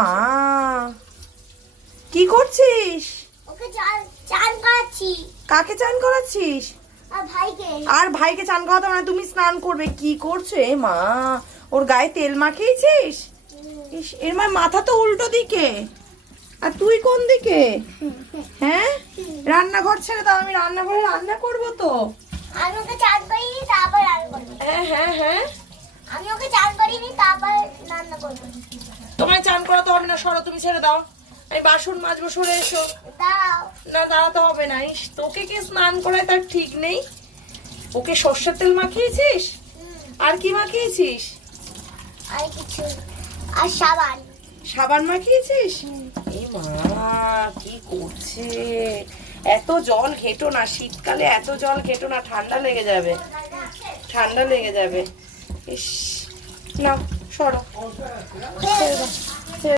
মা কি করছিস? ওকে চান করাচ্ছি। কাকে চান করাচ্ছিস? আর ভাইকে চান করাতে মানে তুমি স্নান করবে? কি করছো এ মা? ওর গায়ে তেল মাখিয়েছিস? এর মাথা তো উল্টো দিকে, আর তুই কোন দিকে? হ্যাঁ, রান্নাঘর ছেড়ে দাও, আমি রান্নাঘরে রান্না করবো তো। আমি ওকে চান করিনি তারপর রান্না করবো। হ্যাঁ হ্যাঁ হ্যাঁ, আমি ওকে চান করিনি তারপর রান্না করবো। তোমায় চান করাতে হবে না, সরো, তুমি ছেড়ে দাও। আমি বাসন মাজবো, সরে এসো। দাঁড়াও। না দাঁড়াতে হবে না। তোকে কে স্নান করায় তার ঠিক নেই। ওকে সর্ষের তেল মাখিয়েছিস? আর কি মাখিয়েছিস? আর কিছু, আর সাবান। সাবান মাখিয়েছিস? এই মা কি করছে? এত জল ঘেটো না, শীতকালে এত জল ঘেটো না, ঠান্ডা লেগে যাবে, ঠান্ডা লেগে যাবে। ইস, না সরো, ছেড়ে দাও।